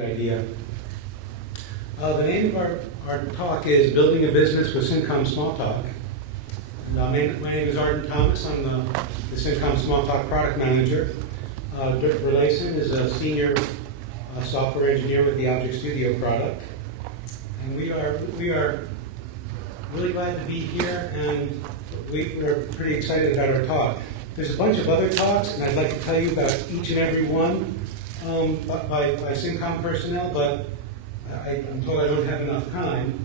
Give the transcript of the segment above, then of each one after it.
good idea. The name of our talk is Building a Business with Cincom Smalltalk. My name is Arden Thomas. I'm the Cincom Smalltalk product manager. Dirk Verleysen is a senior software engineer with the ObjectStudio product. And we are really glad to be here, and we're pretty excited about our talk. There's a bunch of other talks, and I'd like to tell you about each and every one by Cincom personnel, but I'm told I don't have enough time.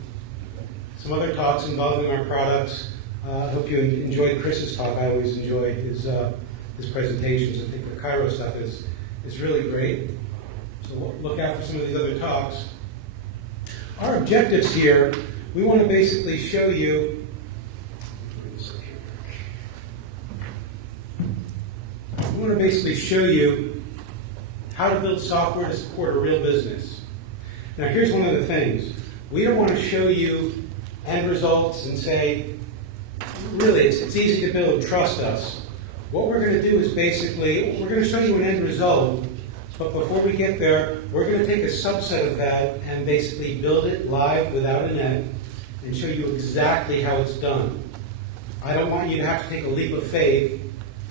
Some other talks involving our products. I hope you enjoyed Chris's talk. I always enjoy his presentations. I think the Cairo stuff is really great. So look out for some of these other talks. Our objectives here, we want to basically show you how to build software to support a real business. Now here's one of the things. We don't want to show you end results and say, really, it's easy to build, trust us. What we're going to do is basically, we're going to show you an end result, but before we get there, we're going to take a subset of that and basically build it live without a net and show you exactly how it's done. I don't want you to have to take a leap of faith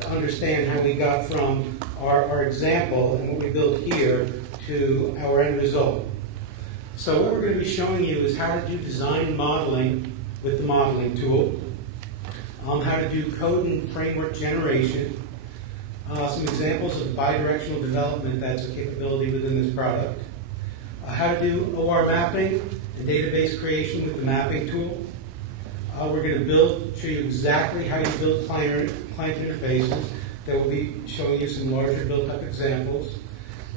to understand how we got from our example and what we built here to our end result. So what we're going to be showing you is how to do design modeling with the modeling tool, how to do code and framework generation, some examples of bidirectional development that's a capability within this product, how to do OR mapping and database creation with the mapping tool. We're going to show you exactly how you build client interfaces. That will be showing you some larger built-up examples.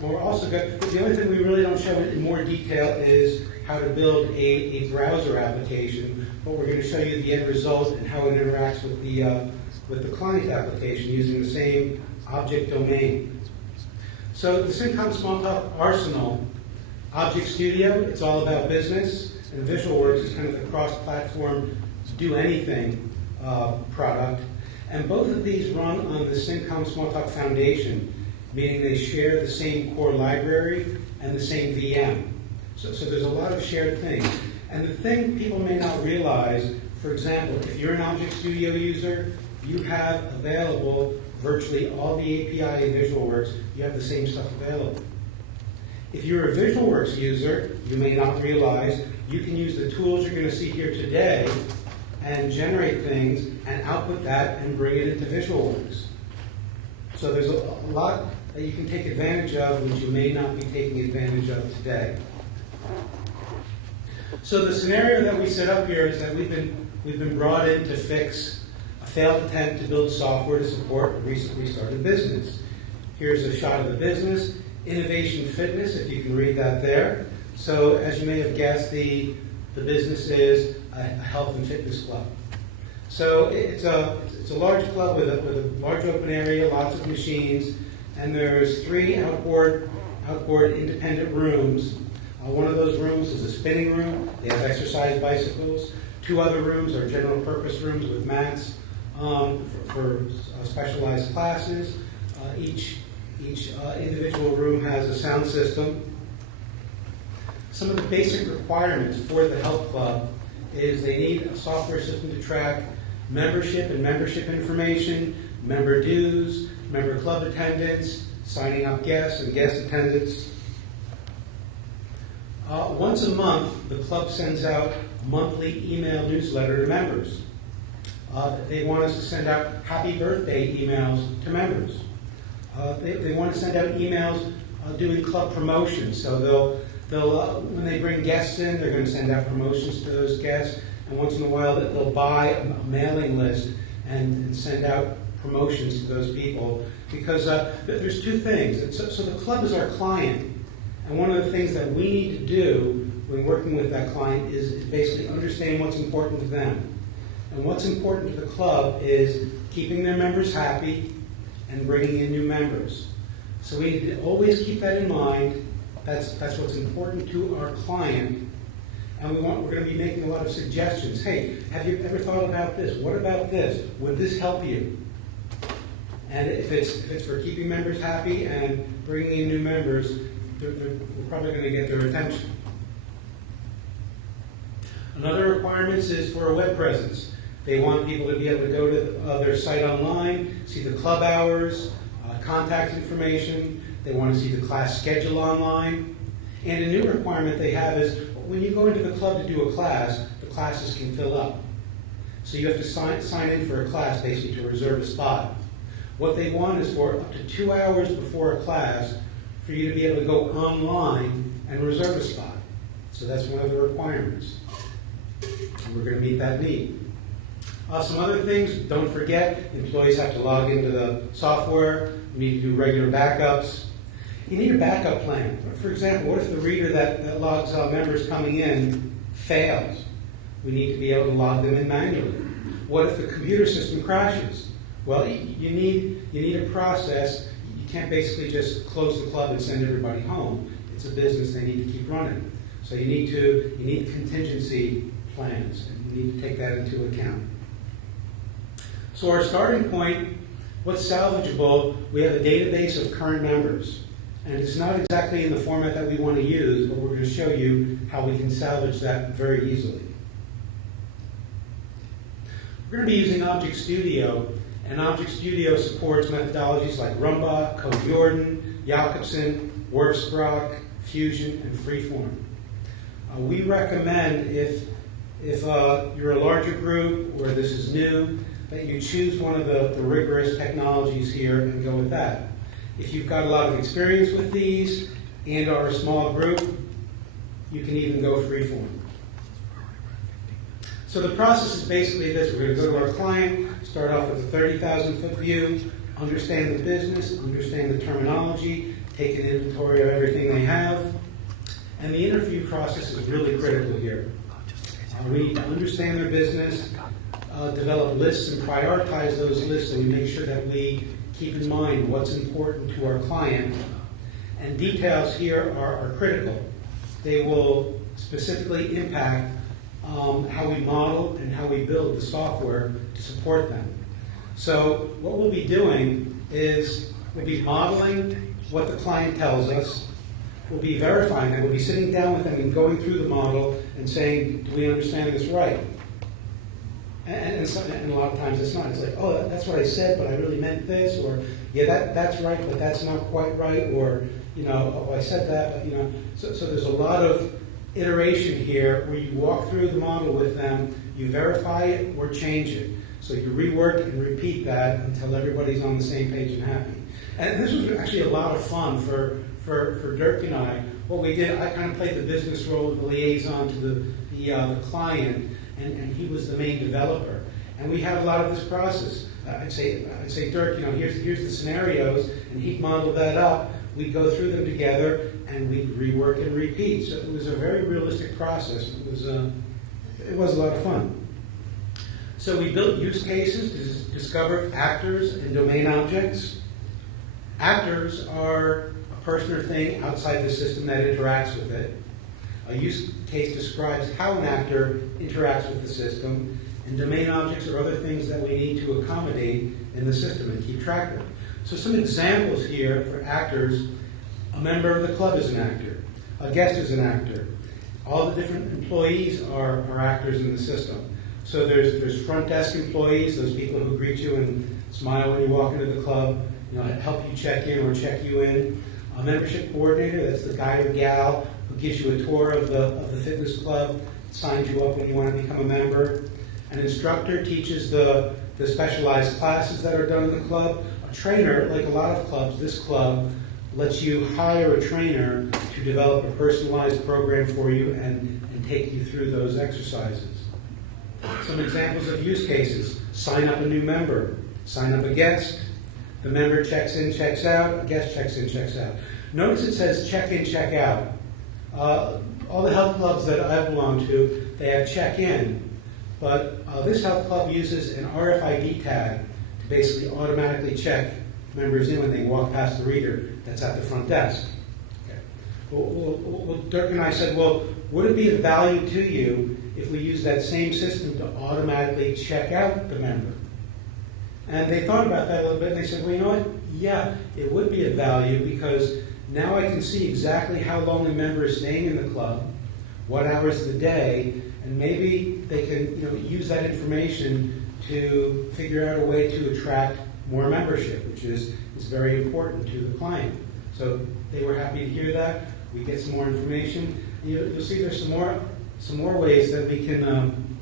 And we're also good. The only thing we really don't show in more detail is how to build a browser application, but we're going to show you the end result and how it interacts with the client application using the same object domain. So the Cincom Smalltalk arsenal, ObjectStudio, it's all about business, and VisualWorks is kind of the cross-platform do anything product. And both of these run on the Cincom Smalltalk Foundation, meaning they share the same core library and the same VM. So there's a lot of shared things. And the thing people may not realize, for example, if you're an ObjectStudio user, you have available virtually all the API in VisualWorks. You have the same stuff available. If you're a VisualWorks user, you may not realize you can use the tools you're going to see here today and generate things and output that and bring it into VisualWorks. So there's a lot that you can take advantage of which you may not be taking advantage of today. So the scenario that we set up here is that we've been brought in to fix a failed attempt to build software to support a recently started business. Here's a shot of the business, Innovation Fitness, if you can read that there. So as you may have guessed, the business is a health and fitness club. So it's a large club with a large open area, lots of machines, and there's 3 outboard independent rooms. One of those rooms is a spinning room. They have exercise bicycles. 2 other rooms are general purpose rooms with mats for specialized classes. Each individual room has a sound system. Some of the basic requirements for the health club is they need a software system to track membership and membership information, member dues, member club attendance, signing up guests and guest attendance. Once a month, the club sends out a monthly email newsletter to members. They want us to send out happy birthday emails to members. They want to send out emails doing club promotions. So they'll when they bring guests in, they're going to send out promotions to those guests. And once in a while, they'll buy a mailing list and send out promotions to those people. Because there's 2 things. So the club is our client. And one of the things that we need to do when working with that client is basically understand what's important to them. And what's important to the club is keeping their members happy and bringing in new members. So we need to always keep that in mind. That's what's important to our client. And we're going to be making a lot of suggestions. Hey, have you ever thought about this? What about this? Would this help you? And if it's for keeping members happy and bringing in new members, we're probably going to get their attention. Another requirement is for a web presence. They want people to be able to go to their site online, see the club hours, contact information. They want to see the class schedule online. And a new requirement they have is when you go into the club to do a class, the classes can fill up. So you have to sign in for a class basically to reserve a spot. What they want is for up to 2 hours before a class for you to be able to go online and reserve a spot. So that's one of the requirements. And we're going to meet that need. Some other things, don't forget, employees have to log into the software. You need to do regular backups. You need a backup plan. For example, what if the reader that logs members coming in fails? We need to be able to log them in manually. What if the computer system crashes? Well, you need a process. You can't basically just close the club and send everybody home. It's a business they need to keep running. So you need contingency plans, and you need to take that into account. So our starting point, what's salvageable? We have a database of current members. And it's not exactly in the format that we want to use, but we're going to show you how we can salvage that very easily. We're going to be using ObjectStudio, and ObjectStudio supports methodologies like Rumba, Code Jakobson, Worksprock, Fusion, and Freeform. We recommend if you're a larger group or this is new, that you choose one of the rigorous technologies here and go with that. If you've got a lot of experience with these and are a small group, you can even go freeform. So the process is basically this. We're going to go to our client, start off with a 30,000-foot view, understand the business, understand the terminology, take an inventory of everything they have. And the interview process is really critical here. We need to understand their business, develop lists and prioritize those lists, so we make sure that we keep in mind what's important to our client. And details here are critical. They will specifically impact how we model and how we build the software to support them. So what we'll be doing is we'll be modeling what the client tells us. We'll be verifying that. We'll be sitting down with them and going through the model and saying, do we understand this right? And a lot of times it's not. It's like, oh, that's what I said, but I really meant this, or yeah, that's right, but that's not quite right, or oh, I said that, but So there's a lot of iteration here where you walk through the model with them, you verify it or change it. So you rework and repeat that until everybody's on the same page and happy. And this was actually a lot of fun for Dirk and I. What we did, I kind of played the business role of the liaison to the client, and he was the main developer. And we had a lot of this process. I'd say, Dirk, here's the scenarios, and he'd model that up. We'd go through them together, and we'd rework and repeat. So it was a very realistic process. It was a lot of fun. So we built use cases to discover actors and domain objects. Actors are a person or thing outside the system that interacts with it. A use case describes how an actor interacts with the system, and domain objects are other things that we need to accommodate in the system and keep track of. So some examples here for actors: a member of the club is an actor, a guest is an actor. All the different employees are actors in the system. So there's front desk employees, those people who greet you and smile when you walk into the club, help you check in or check you in. A membership coordinator, that's the guy or gal who gives you a tour of the fitness club, signs you up when you want to become a member. An instructor teaches the specialized classes that are done in the club. A trainer, like a lot of clubs, this club lets you hire a trainer to develop a personalized program for you and take you through those exercises. Some examples of use cases: sign up a new member, sign up a guest. The member checks in, checks out, a guest checks in, checks out. Notice it says check in, check out. All the health clubs that I belong to, they have check in. But this health club uses an RFID tag to basically automatically check members in when they walk past the reader that's at the front desk. Okay. Well, Dirk and I said, well, would it be of value to you if we use that same system to automatically check out the member? And they thought about that a little bit, and they said, well, you know what? Yeah, it would be of value, because now I can see exactly how long a member is staying in the club, what hours of the day, and maybe they can use that information to figure out a way to attract more membership, which is very important to the client. So they were happy to hear that. We get some more information. You'll see there's some more ways that we can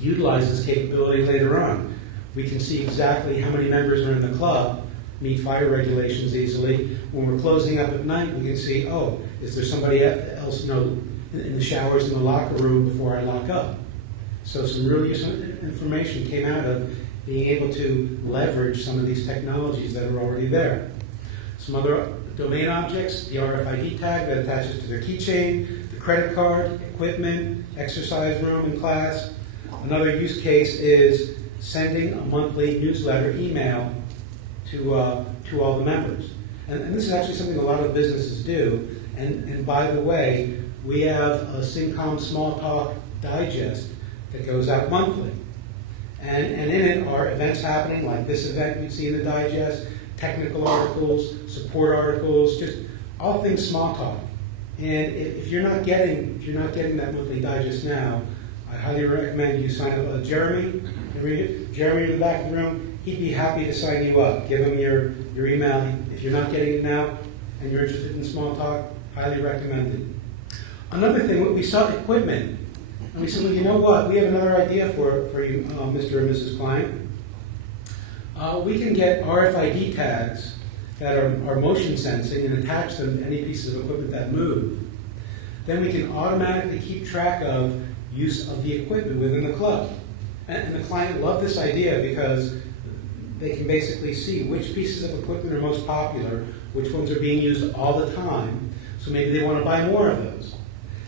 utilize this capability later on. We can see exactly how many members are in the club, meet fire regulations easily. When we're closing up at night, we can see, oh, is there somebody else in the showers in the locker room before I lock up? So some really useful information came out of being able to leverage some of these technologies that are already there. Some other domain objects, the RFID tag that attaches to their keychain, the credit card, equipment, exercise room in class. Another use case is sending a monthly newsletter email to all the members. And this is actually something a lot of businesses do. And by the way, we have a Cincom Smalltalk digest that goes out monthly. And in it are events happening, like this event you see in the digest, technical articles, support articles, just all things small talk. And if you're not getting that monthly digest now, I highly recommend you sign up. Jeremy in the back of the room, he'd be happy to sign you up. Give him your email. If you're not getting it now and you're interested in small talk, highly recommended. Another thing, we saw equipment. And we said, well, you know what? We have another idea for you, Mr. and Mrs. Client. We can get RFID tags that are motion sensing and attach them to any pieces of equipment that move. Then we can automatically keep track of use of the equipment within the club. And the client loved this idea because they can basically see which pieces of equipment are most popular, which ones are being used all the time, so maybe they want to buy more of those.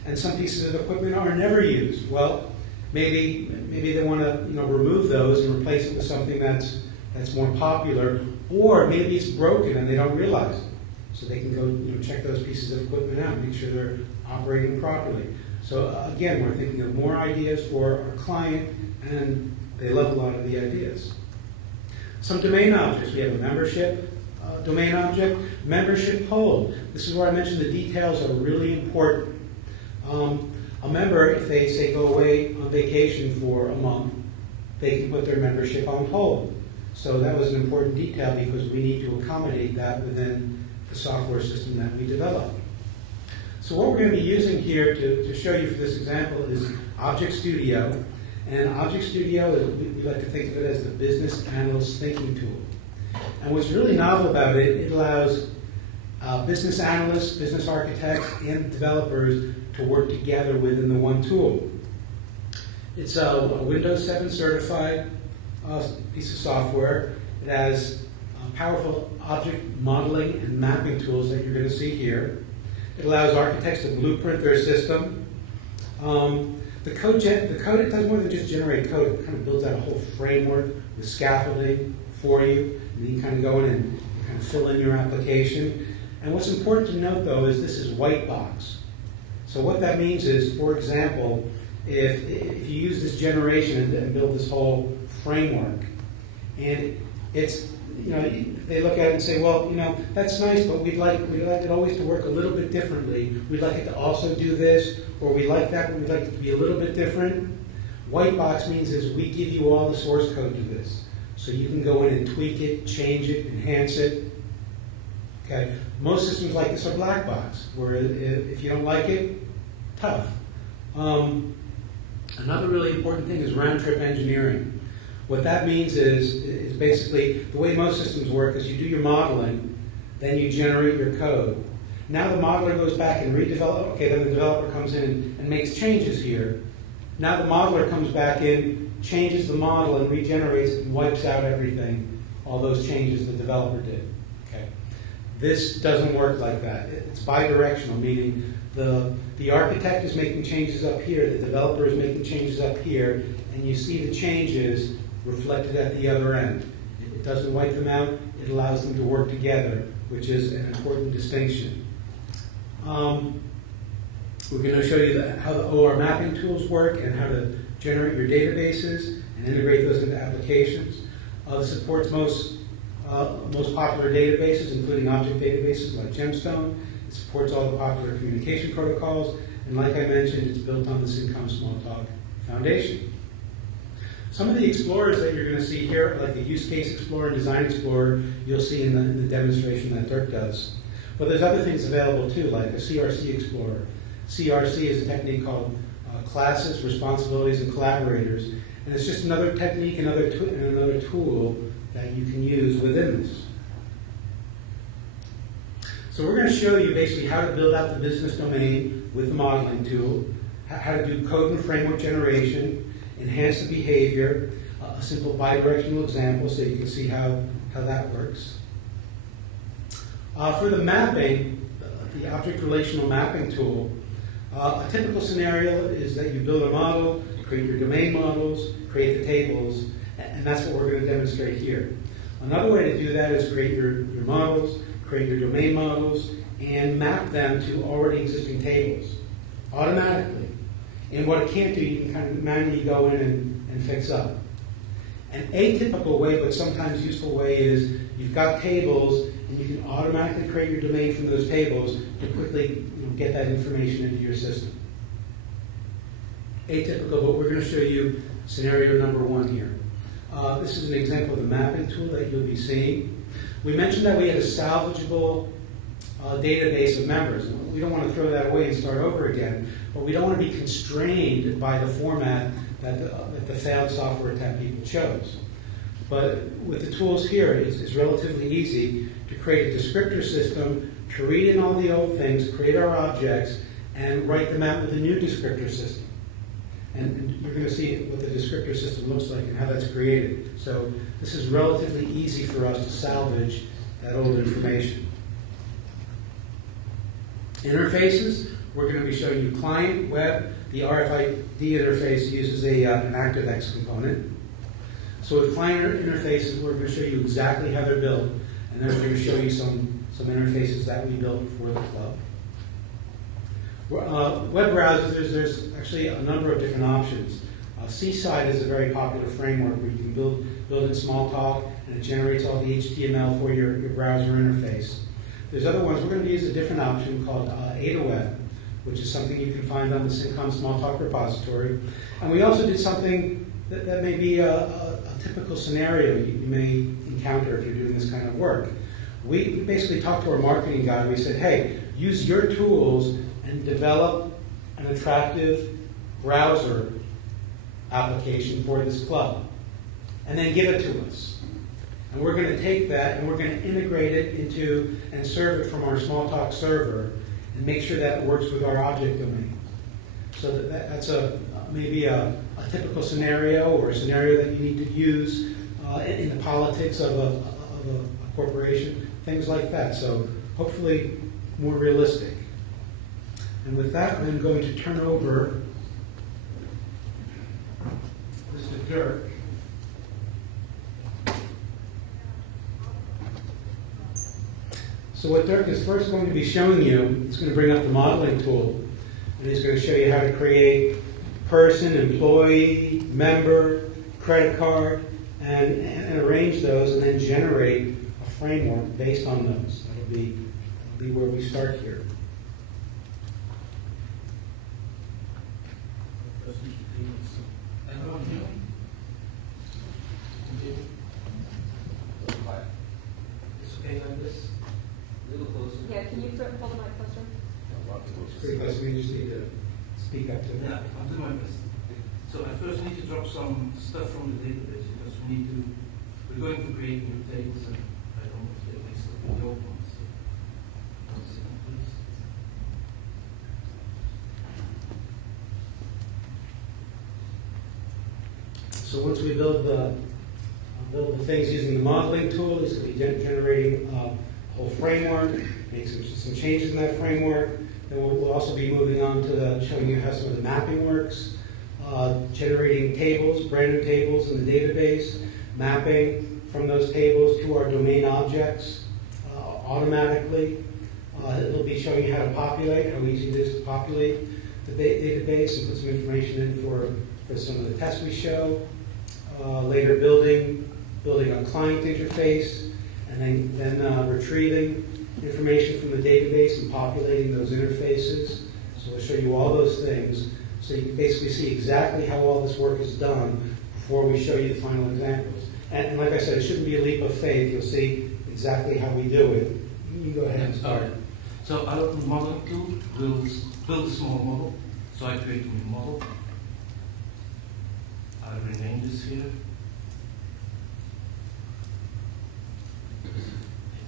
And some pieces of equipment are never used. Well, maybe they want to remove those and replace it with something that's more popular, or maybe it's broken and they don't realize it. So they can go check those pieces of equipment out, make sure they're operating properly. So again, we're thinking of more ideas for our client, and they love a lot of the ideas. Some domain objects. We have a membership domain object, membership hold. This is where I mentioned the details are really important. A member, if they say go away on vacation for a month, they can put their membership on hold. So that was an important detail because we need to accommodate that within the software system that we develop. So what we're going to be using here to show you for this example is ObjectStudio. And ObjectStudio, we like to think of it as the business analyst thinking tool. And what's really novel about it, it allows business analysts, business architects, and developers to work together within the one tool. It's a Windows 7 certified piece of software. It has powerful object modeling and mapping tools that you're going to see here. It allows architects to blueprint their system. The code, it does more than just generate code. It kind of builds out a whole framework with scaffolding for you. And you can kind of go in and kind of fill in your application. And what's important to note, though, is this is white box. So what that means is, for example, if you use this generation and build this whole framework, and it's, they look at it and say, well, that's nice, but we'd like it always to work a little bit differently. We'd like it to also do this, or we like that, but we'd like it to be a little bit different. White box means is we give you all the source code to this. So you can go in and tweak it, change it, enhance it. Okay. Most systems like this are black box, where if you don't like it, tough. Another really important thing is round-trip engineering. What that means is basically the way most systems work is you do your modeling, then you generate your code. Now the modeler goes back and redevelop. Okay, then the developer comes in and makes changes here. Now the modeler comes back in, changes the model and regenerates it and wipes out everything, all those changes the developer did. Okay. This doesn't work like that. It's bidirectional, meaning the architect is making changes up here, the developer is making changes up here, and you see the changes reflected at the other end. It doesn't wipe them out, it allows them to work together, which is an important distinction. We're going to show you how the OR mapping tools work and how to generate your databases and integrate those into applications. This supports most most popular databases, including object databases like Gemstone. It supports all the popular communication protocols, and like I mentioned, it's built on the Cincom Smalltalk Foundation. Some of the explorers that you're going to see here, like the Use Case Explorer and Design Explorer, you'll see in the demonstration that Dirk does. But there's other things available too, like the CRC Explorer. CRC is a technique called Classes, Responsibilities, and Collaborators, and it's just another technique, another tool that you can use within this. So we're going to show you basically how to build out the business domain with the modeling tool, how to do code and framework generation, enhance the behavior, a simple bidirectional example so you can see how that works. For the mapping, the object relational mapping tool, a typical scenario is that you build a model, create your domain models, create the tables, and that's what we're going to demonstrate here. Another way to do that is create your models, create your domain models, and map them to already existing tables automatically. And what it can't do, you can kind of manually go in and fix up. An atypical way, but sometimes useful way, is you've got tables, and you can automatically create your domain from those tables to quickly get that information into your system. Atypical, but we're going to show you scenario number one here. This is an example of the mapping tool that you'll be seeing. We mentioned that we had a salvageable database of members. We don't want to throw that away and start over again, but we don't want to be constrained by the format that the failed software attack people chose. But with the tools here, it's relatively easy to create a descriptor system, to read in all the old things, create our objects, and write them out with a new descriptor system. And you're going to see what the descriptor system looks like and how that's created. So this is relatively easy for us to salvage that old information. Interfaces, we're going to be showing you client, web. The RFID interface uses an ActiveX component. So with client interfaces, we're going to show you exactly how they're built, and then we're going to show you some interfaces that we built for the club. Web browsers, there's actually a number of different options. Seaside is a very popular framework where you can build in Smalltalk, and it generates all the HTML for your browser interface. There's other ones. We're going to use a different option called AdaWeb, which is something you can find on the Cincom Smalltalk repository. And we also did something that may be a typical scenario you may encounter if you're doing this kind of work. We basically talked to our marketing guy. We said, hey, use your tools and develop an attractive browser application for this club. And then give it to us. And we're going to take that and we're going to integrate it into and serve it from our Smalltalk server and make sure that it works with our object domain. So that's maybe a typical scenario or a scenario that you need to use in the politics of a corporation, things like that. So hopefully more realistic. And with that, I'm going to turn over this to Dirk. So what Dirk is first going to be showing you, he's going to bring up the modeling tool, and he's going to show you how to create person, employee, member, credit card, and arrange those, and then generate a framework based on those. That'll be where we start here. Yeah, can you hold the mic closer? Pretty close. We just need to speak up to it. Yeah, I'll do my best. So I first need to drop some stuff from the database because we're going to create new tables and I don't know if they make stuff in the old ones. So, 1 second, please. So once we build the things using the modeling tool, it's going to be generating a whole framework, make some changes in that framework. Then we'll also be moving on to showing you how some of the mapping works, generating tables, brand new tables in the database, mapping from those tables to our domain objects automatically. It'll be showing you how to populate, how easy it is to populate the database and put some information in for some of the tests we show. Later building a client interface, and then retrieving information from the database and populating those interfaces. So we'll show you all those things. So you can basically see exactly how all this work is done before we show you the final examples. And like I said, it shouldn't be a leap of faith. You'll see exactly how we do it. You go ahead and start. So our modeling tool will build a small model. So I create a new model. I'll rename this here.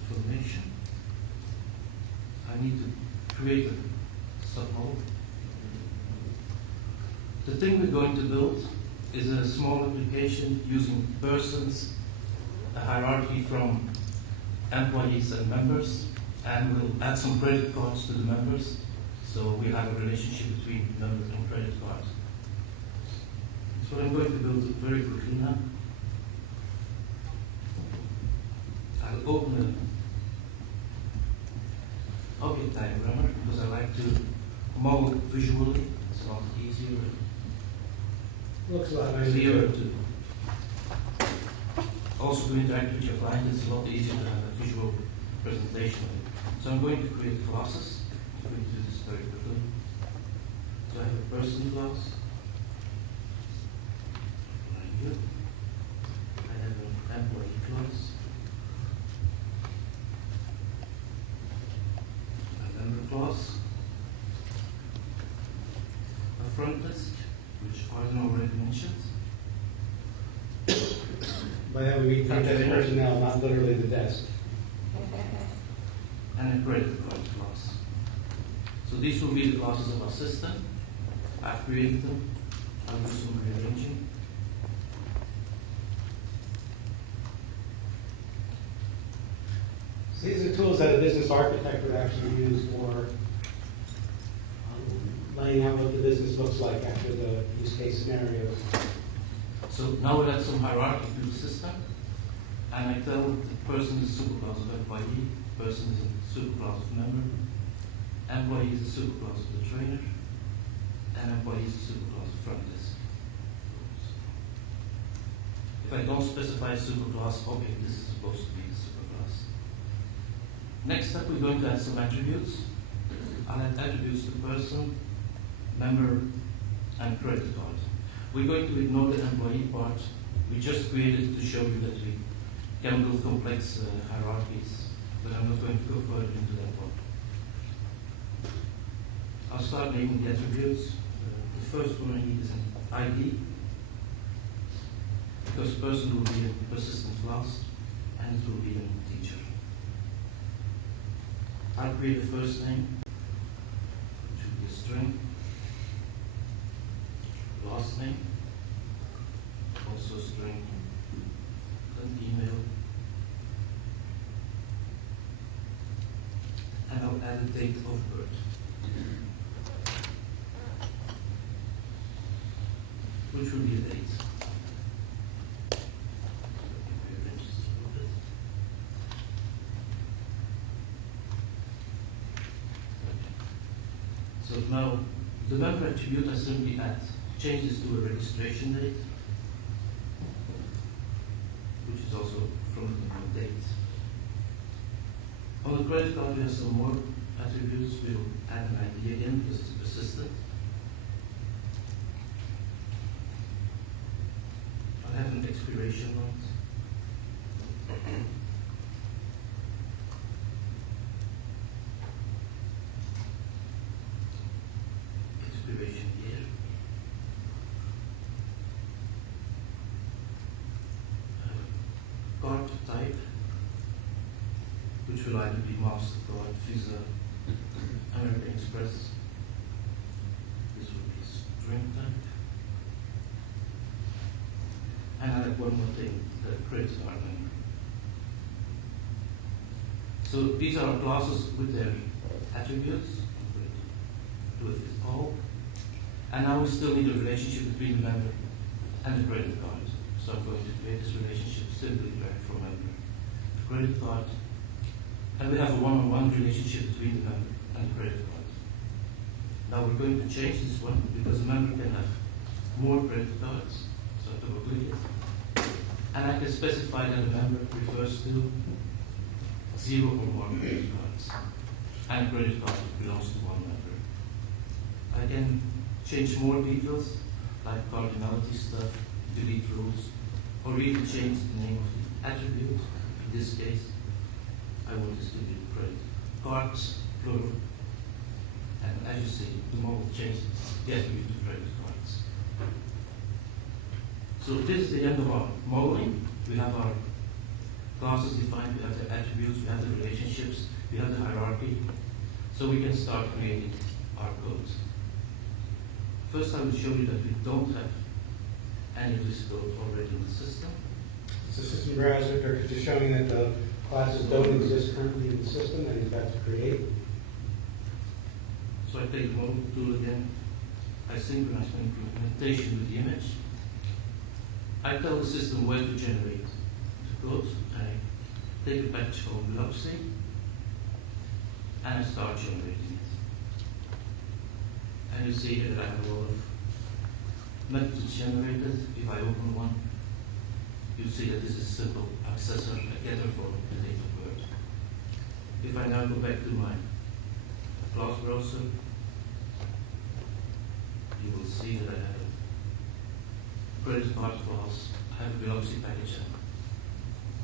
Information. I need to create a submodel. The thing we're going to build is a small application using persons, a hierarchy from employees and members, and we'll add some credit cards to the members, so we have a relationship between member and credit card. So I'm going to build it very quickly now. I'll open an object diagrammer because I like to model visually. It's a lot easier. Looks a lot nicer. Clearer to also to interact with your client. It's a lot easier to have a visual presentation. So I'm going to create classes. I'm going to do this very quickly. So I have a person class. Right here. I have an employee class. A member class. A front desk, which Arden already mentioned. By that we mean front desk personnel, not literally the desk. And a credit card class. So these will be the classes of our system. I've created them. I'll do some rearranging. So these are tools that a business architect would actually use for laying out what the business looks like after the use case scenarios. So now we'll add some hierarchy to the system. And I tell the person is a superclass of employee, person is a superclass of member, employee is a superclass of the trainer, and employee is a superclass of front desk. If I don't specify a superclass object, this is supposed to be the superclass. Next step, we're going to add some attributes. I'll add attributes to person, member, and credit card. We're going to ignore the employee part. We just created it to show you that we can build complex hierarchies, but I'm not going to go further into that one. I'll start naming the attributes. The first one I need is an ID, because person will be a persistent class, and it will be a teacher. I'll create a first name, which will be a string. Last name, also string, an email, and I'll add a date of birth, which will be a date. So now the member attribute I simply add. Change this to a registration date, which is also from the date. On the credit card, we have some more attributes. We'll add an ID again because it's persistent. I'll have an expiration month. Expiration year. Card type, which will either be MasterCard, Visa, American Express. This will be string type. And I have one more thing, the credit card number. So these are classes with their attributes. I'm going to do it all. And now we still need a relationship between the member and the credit card. So I'm going to create this relationship, simply drag from member to credit card. And we have a one-on-one relationship between the member and the credit card. Now we're going to change this one because a member can have more credit cards. So I double click it. And I can specify that a member refers to 0 or more credit cards. And a credit card belongs to one member. I can change more details, like cardinality stuff, delete rules, or even change the name of the attribute. In this case, I want this to be credit cards, plural. And as you see, the model changes the attribute to credit cards. So this is the end of our modeling. We have our classes defined, we have the attributes, we have the relationships, we have the hierarchy. So we can start creating our code. First, I will show you that we don't have any of this code already in the system. It's a system browser. Dirk is just showing that the classes don't exist currently in the system and he's got to create. So I take the model tool again. I synchronize my implementation with the image. I tell the system where to generate the code. I take a package called Biopsy and I start generating it. And you see here that I have a lot of methods generated. If I open one, you see that this is a simple accessor, a getter for the date of birth. If I now go back to my class browser, you will see that I have a credit card class, I have a Biopsy package, and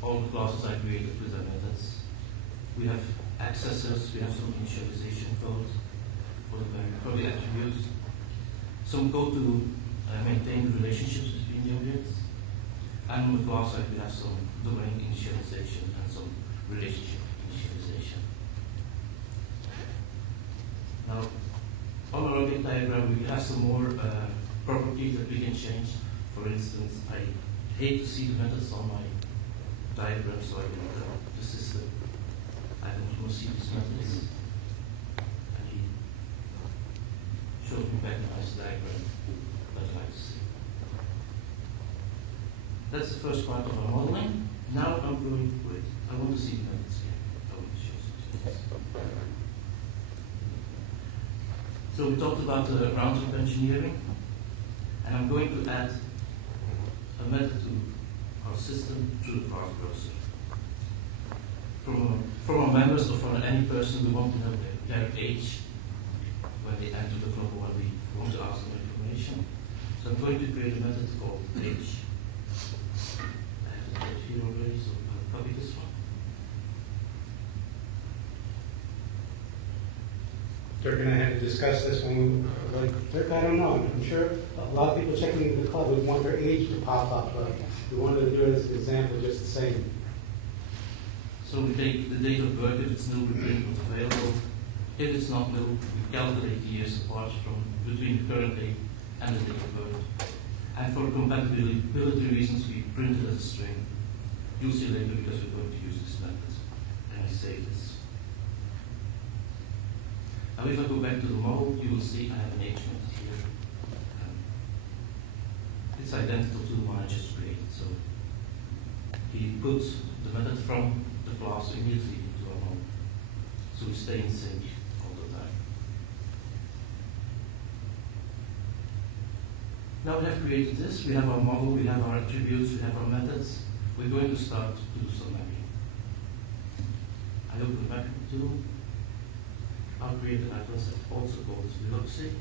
all the classes I created with the methods. We have accessors, we have some initialization code for the attributes, some code to maintain the relationships between the objects, and on the class side we have some domain initialization and some relationship initialization. Now, on our object diagram we have some more properties that we can change. For instance, I hate to see the methods on my diagram, so I will tell the system I don't want to see these methods. And he shows me back a nice diagram that I like to see. That's the first part of our modeling. Now I'm going with, I want to see the methods here. I want to show some things. So we talked about the rounds of engineering, and I'm going to add a method to our system through the class browser. From our members or from any person we want to know their age when they enter the club or when we want to ask them information. So I'm going to create a method called age. I have the code here already, so I'll copy this one. Dirk and I had to discuss this when we were like, Dirk, I don't know. I'm sure a lot of people checking the club would want their age to pop up, but we wanted to do it as an example just the same. So we take the date of birth. If it's null, we print what's available. If it's not null, we calculate the years apart between the current date and the date of birth. And for compatibility reasons, we print it as a string. You'll see later because we're going to use this method. And I save this. Now if I go back to the model, you will see I have an age method here. It's identical to the one I just created. So he puts the method from the class immediately into our model. So we stay in sync all the time. Now we have created this, we have our model, we have our attributes, we have our methods. We're going to start to do some mapping. I open the mapping tool. I'll create an atlas also called Biopsy.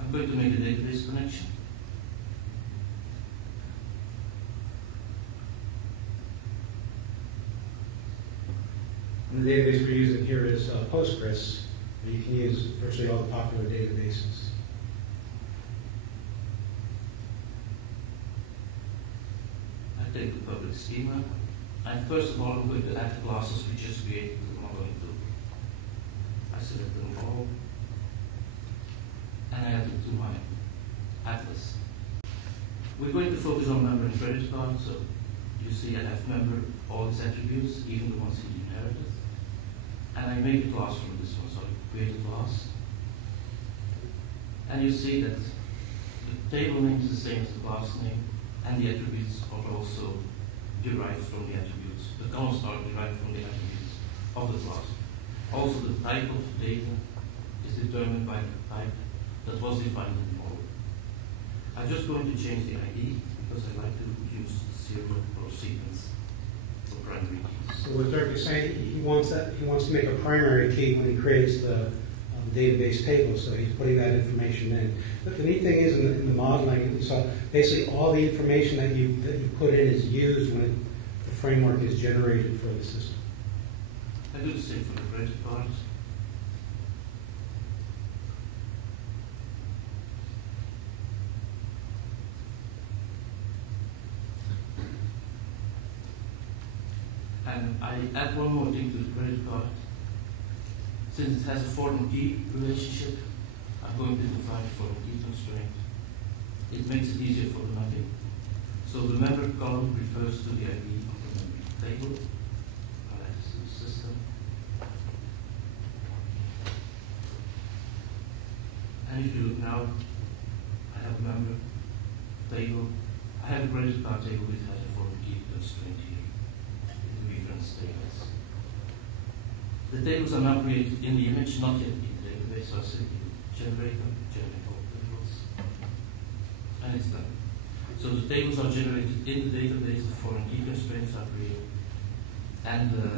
I'm going to make a database connection. And the database we're using here is Postgres. You can use virtually all the popular databases. I take the public schema. And first of all, I'm going to add the classes we just created to the modeling tool. I select them all. And I add them to my atlas. We're going to focus on member and credit card. So you see I have member, all its attributes, even the ones he inherited. And I make a class from this one, so I create a class. And you see that the table name is the same as the class name, and the attributes are also derived from the attributes. The columns are derived from the attributes of the class. Also, the type of data is determined by the type that was defined in the model. I'm just going to change the ID because I like to use serial or sequence. for primary keys. So what Dirk is saying, he wants to make a primary key when he creates the database table, so he's putting that information in. But the neat thing is in the modeling, so basically all the information that you put in is used when the framework is generated for the system. I do the same for the credit cards. And I add one more thing to the credit card. Since it has a foreign key relationship, I'm going to define a foreign key constraint. It makes it easier for the mapping. So the member column refers to the ID of the member table. I'll add this to the system. And if you look now, I have a member table. I have a credit card table which has a foreign key constraint here. Tables. The tables are now created in the image, not yet in the database, so I simply generate them, generate all tables, and it's done. So the tables are generated in the database, the foreign key constraints are created, and the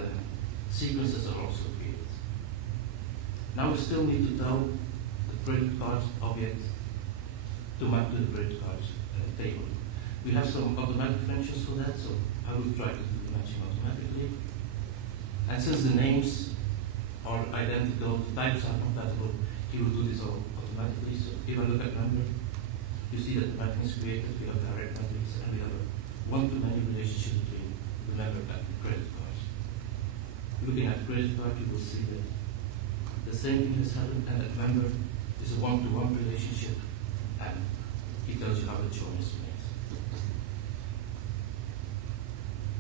sequences are also created. Now we still need to tell the credit card object to map to the credit card table. We have some automatic functions for that, so I will try to do the matching automatically. And since the names are identical, the types are compatible, he will do this all automatically. So if I look at member, you see that the mapping is created, we have direct mappings, and we have a one-to-many relationship between the member and the credit card. Looking at the credit card, you will see that the same thing has happened, and that member is a one-to-one relationship, and he tells you how the join is made.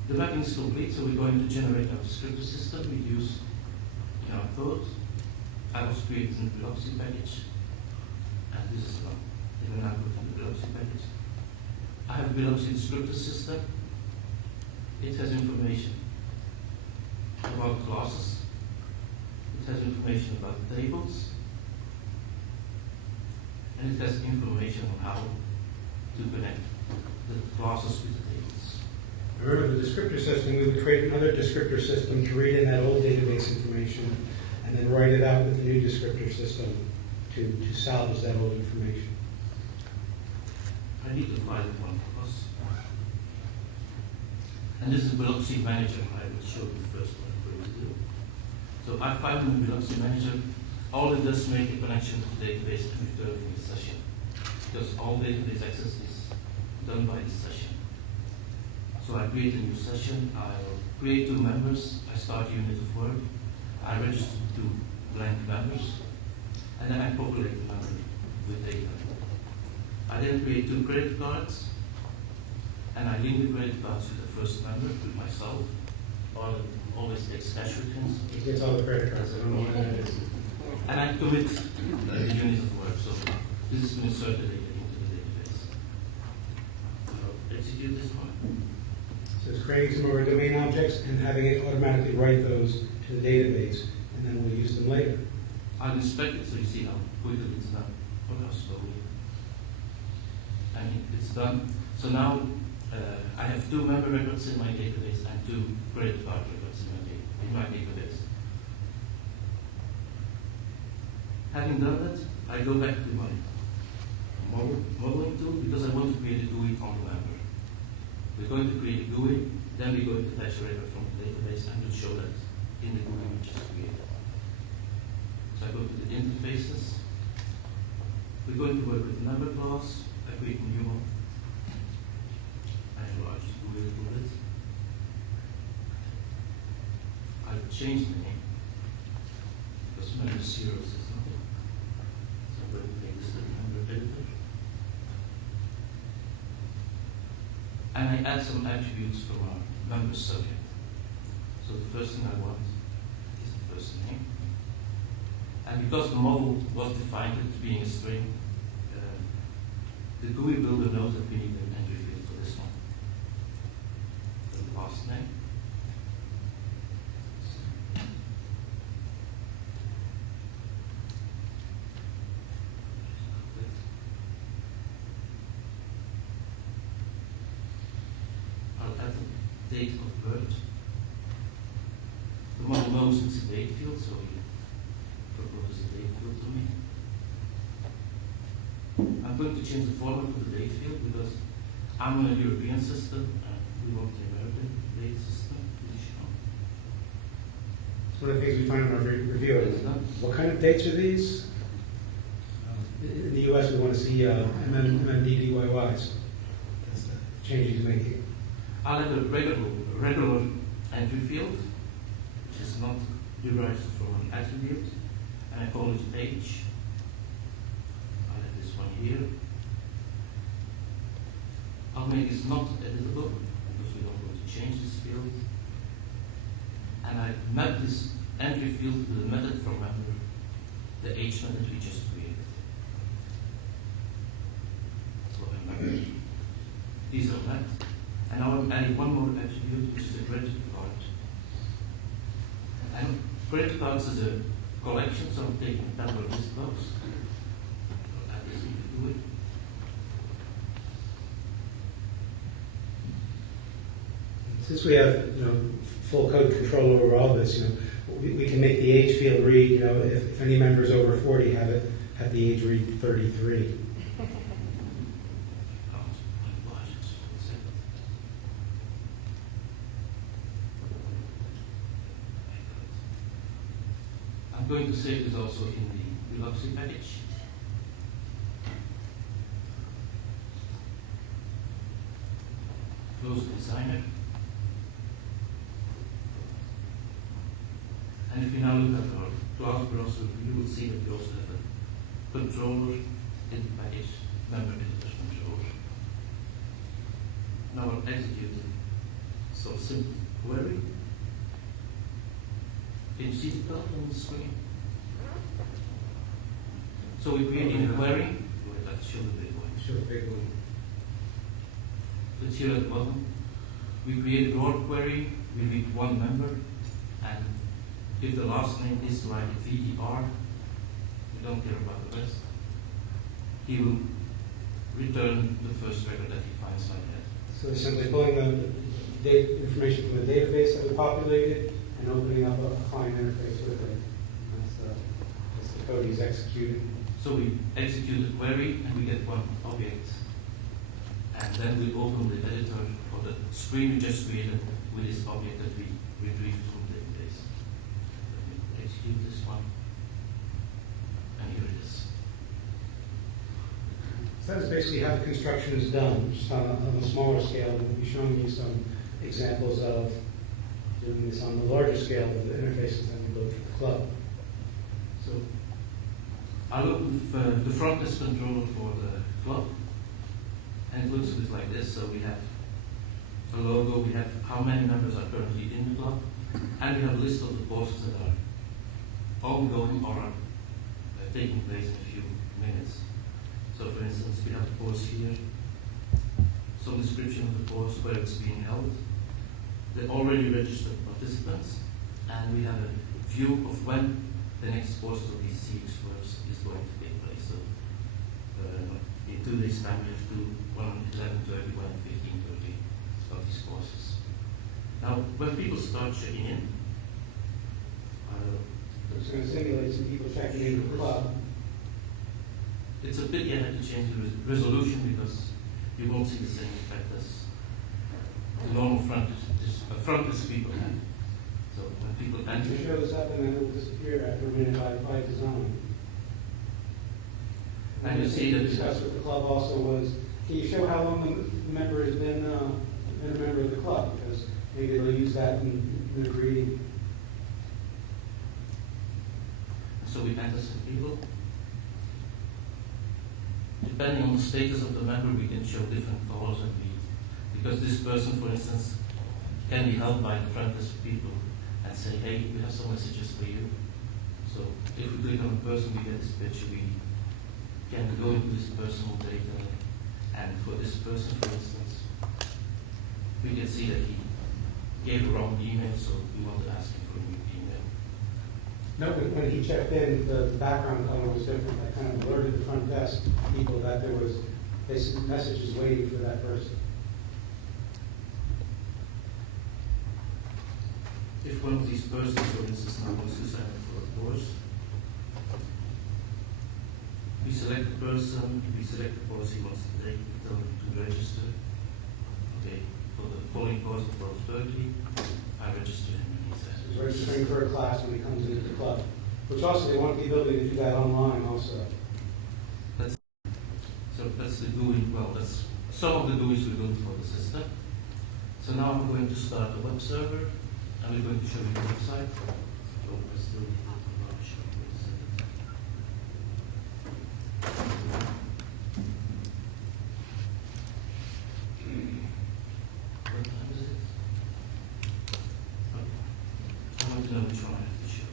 The mapping is complete, so we're going to generate our descriptor system we use in our code. I was creating the Biloxi package, and this is one. If I now go to the Biloxi package, I have a Biloxi descriptor system. It has information about classes. It has information about tables. And it has information on how to connect the classes with the tables. Remember the descriptor system, we would create another descriptor system to read in that old database information and then write it out with the new descriptor system to salvage that old information. I need to find one for us. And this is Biloxi Manager. I will show you first what I'm going to do. So I find in the Biloxi Manager, all it does make a connection to the database and returning the session. Because all database access is done by this session. So I create a new session, I'll create two members, I start a unit of work, I register two blank members, and then I populate the member with data. I then create two credit cards, and I link the credit cards with the first member, with myself, or always takes cash returns. He gets all the credit cards, I don't know what that is. And I commit the unit of work, so this is going to insert the data into the database. So execute this one. So it's creating some of our domain objects and having it automatically write those to the database, and then we'll use them later. I'll inspect it so you see how quickly it's done, or how slowly. And it's done. So now I have two member records in my database and two credit card records in my database. Having done that, I go back to my modeling tool because I want to create a GUI on the member. We're going to create a GUI, then we're going to fetch a record from the database and to show that in the GUI we just created. So I go to the interfaces. We're going to work with the member class. I create a new one. I enlarge the GUI a little bit. I change the name because member 0 says nothing. So I'm going to make this the member editor. And I add some attributes from our member subject. So the first thing I want is the first name. And because the model was defined as being a string, the GUI builder knows that we need an entry field for this one. The last name. I'll add the date of birth. knows it's a date field, so he proposes a date field to me. I'm going to change the format of the date field because I'm on a European system and we want the American date system to be shown. It's one of the things we find in our review. What kind of dates are these? In the US, we want to see MMDDYYs. That's the change he's making. I'll have a regular entry field, which is not derived from an attribute, and I call it age. I'll have this one here. I'll make this not editable, because we don't want to change this field. And I map this entry field to the method from member, the age method we just created. So I map it. These are mapped. And now I'm adding one more attribute, which is a credit card. And credit cards is a collection, so I'm taking a number of this close. I'll add this to do it. Since we have, full code control over all this, we can make the age field read, if any members over 40 have the age read 33. I'm going to save this also in the Deluxe package. Close the designer. And if you now look at our class browser, you will see that we also have a controller in the package, member editor controller. Now I'll execute some simple query. Can you see the code on the screen? So we're creating a query. Let's show the big one. Show the big one. Let's here at the bottom. We create a broad query. We read one member, and if the last name is like VER, we don't care about the rest. He will return the first record that he finds like that. So it's simply pulling the data information from the database that we populated and opening up a client interface with it. That's the code he's executing. So we execute the query and we get one object. And then we open the editor or the screen we just created with this object that we retrieved from the database. Let me execute this one. And here it is. So that's basically how the construction is done, just on a smaller scale. We'll be showing you some examples of doing this on the larger scale of the interfaces that we built for the club. So I'll open the front desk controller for the club. And it looks a bit like this. So we have a logo, we have how many members are currently in the club, and we have a list of the courses that are ongoing or are taking place in a few minutes. So for instance, we have the course here, some description of the course, where it's being held, the already registered participants, and we have a view of when the next course of these CX works is going to take place. So in 2 days' time, we have 11:30, 15:30 of these courses. Now, when people start checking in, It's going to simulate some people checking into the club. it's a bit you have to change the resolution because you won't see the same effect as the normal front desk people have. So when people enter, It shows up and then it will disappear after a minute by design. and you see that Discussed with the club also was, can you show how long the member has been a member of the club? Because maybe they'll use that in the greeting. so we enter some people. Depending on the status of the member, we can show different colors and because this person, for instance, can be helped by the front desk people and say, hey, we have some messages for you. So if we click on a person, we get this picture. We can go into this personal data, and for this person, for instance, we can see that he gave a wrong email, so we want to ask him for a new email. No, when he checked in, the background color was different. That kind of alerted the front desk people that there was basically messages waiting for that person. if one of these persons, for instance, now wants to sign up for a course, we select the person, we select the course he wants to take, we tell him to register. Okay, for the following course of Rose Berkeley, I register him and he says. He's registering for a class when he comes into the club, which also they want the ability to do that online also. So that's the GUI, well, that's some of the GUIs we're doing for the system. So now I'm going to start a web server, and we're going to show you the website. So we're still show what time is it? Okay. I want to know which one I have to show.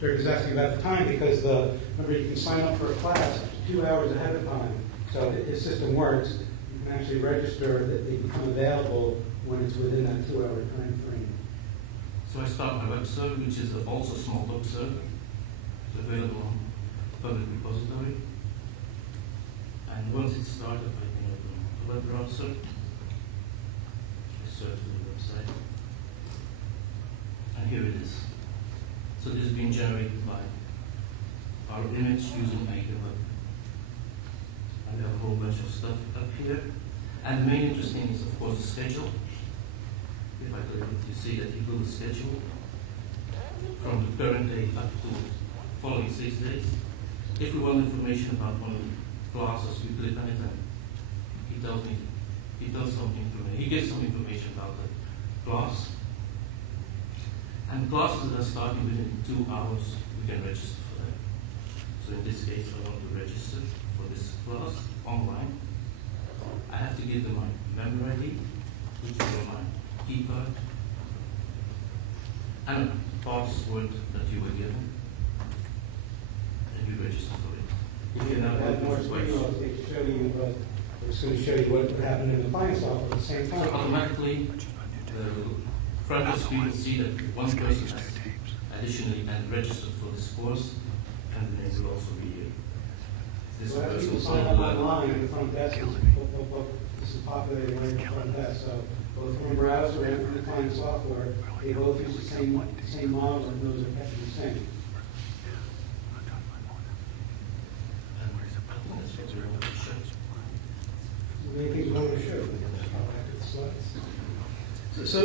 Dirk is asking about the time because remember you can sign up for a class 2 hours ahead of time. So his system works. You can actually register that they become available when it's within that 2 hour time frame. So I start my web server, which is also a Smalltalk server. It's available on public repository. And once it's started, I can open the web browser. I search for the website. And here it is. So this is being generated by our image using MakerWeb. And we have a whole bunch of stuff up here. And the main interesting is, of course, the schedule. If I click it, you see that he built a schedule from the current day up to the following 6 days. If we want information about one of the classes, we click on it and he tells me, he does some information, he gives some information about the class. And classes that are starting within 2 hours, we can register for them. So in this case, I want to register for this class online. I have to give them my member ID, which is my key card, and a password that you were given, and you register for it. You can add more screen to show you, but it's going to show you what would happen in the client software at the same time. So automatically, the front of the screen will see that one person has additionally and registered for this course, and the name will also be here. This So as person people is sign on up the level. online, the front desk is, this is populated right in the front desk. So both from the browser and from the client software, they both use the same model, and those are kept the same. And I think that's what we're going to show. Many things we want to show. So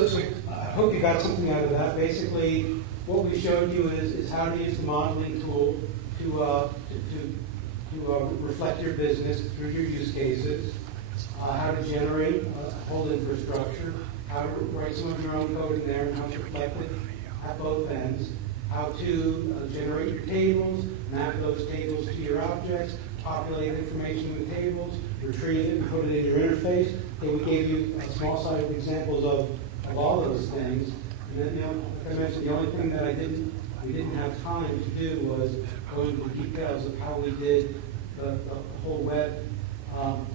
I hope you got something out of that. Basically, what we showed you is how to use the modeling tool to reflect your business through your use cases, how to generate a whole infrastructure, how to write some of your own code in there and how to reflect it at both ends, how to generate your tables, map those tables to your objects, populate information in the tables, retrieve it and put it in your interface. Okay, we gave you a small set of examples of all those things. And then, like I mentioned, the only thing that we didn't have time to do was go into the details of how we did the whole web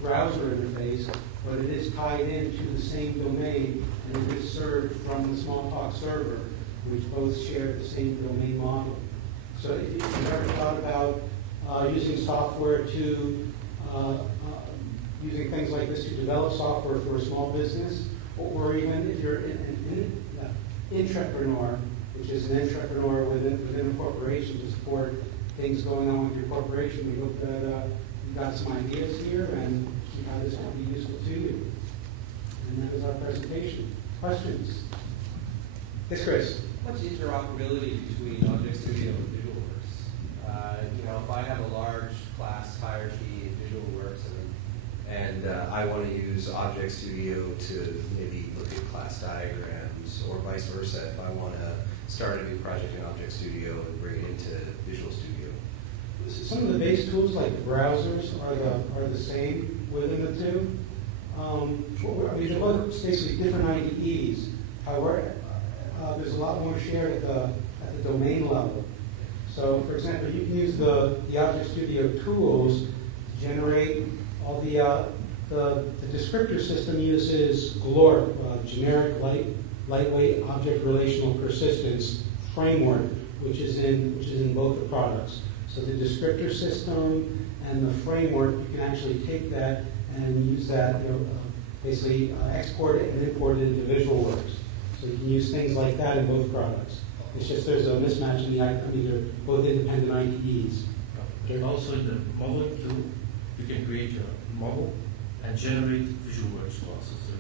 browser interface, but it is tied into the same domain, and it is served from the Smalltalk server, which both share the same domain model. So if you've ever thought about using software to, using things like this to develop software for a small business, or even if you're an intrapreneur, which is an entrepreneur within a corporation to support things going on with your corporation, we hope that you got some ideas here and see how this will be useful to you. And that is our presentation. Questions? Yes, Chris. What's interoperability between ObjectStudio and VisualWorks? If I have a large class hierarchy in VisualWorks and I want to use ObjectStudio to maybe look at class diagrams, or vice versa, if I want to start a new project in ObjectStudio and bring it into Visual Studio. Some of the base tools like the browsers are the same within the two. They're both basically different IDEs. However, there's a lot more shared at the domain level. So, for example, you can use the ObjectStudio tools to generate all the descriptor system uses GLORP, generic lightweight object relational persistence framework, which is in both the products. So the descriptor system and the framework, you can actually take that and use that, basically export it and import it into VisualWorks. So you can use things like that in both products. It's just there's a mismatch in the, I mean, they're both independent IDEs. Okay. Also in the modeling tool, you can create your model and generate VisualWorks classes. So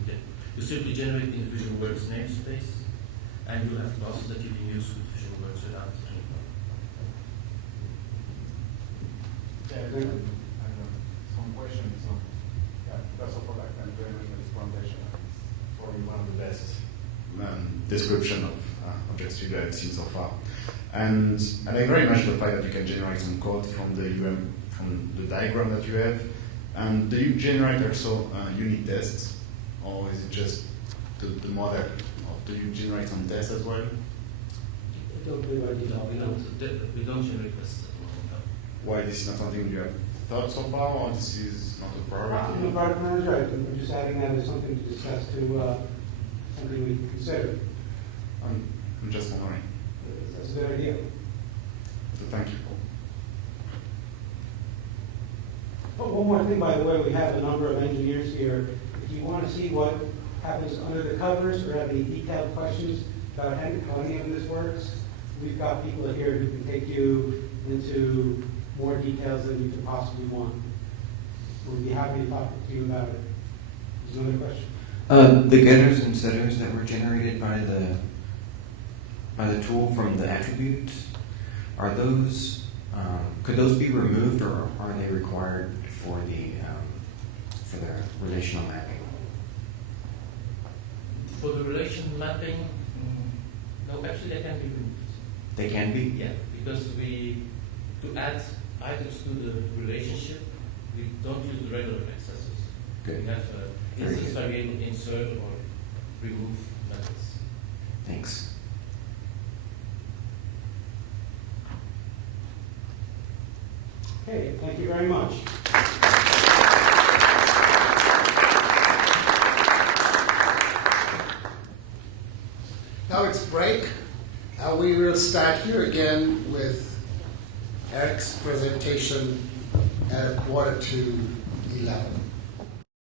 you simply generate in the VisualWorks namespace, and you have classes that you can use with VisualWorks without any problem. Yeah, I have some questions on, first of all, I can generate this foundation. It's probably one of the best description of ObjectStudio I've seen so far. And I very much the fact that you can generate some code from the from the diagram that you have. And do you generate also unit tests, or is it just the model? Or do you generate some tests as well? I don't believe I do No, that. we don't generate tests at the moment. No. Why this is not something you have thought so far, or this is not a priority? I'm the product manager, I'm just adding that as something to discuss to something we can consider. I'm just wondering. That's a good idea. So thank you. Oh, one more thing, by the way, we have a number of engineers here. If you want to see what happens under the covers or have any detailed questions about how any of this works, we've got people here who can take you into more details than you could possibly want. We'd be happy to talk to you about it. There's another question. The getters and setters that were generated by the tool from the attributes, are those could those be removed, or are they required for the relational mapping? For the relation mapping, no, actually they can be removed. They can be. Yeah, because to add items to the relationship, we don't use the regular accessors. Good. We have Very instance good. variable insert or remove methods. Thanks. Okay, thank you very much. Now it's break. We will start here again with Eric's presentation at 11:15.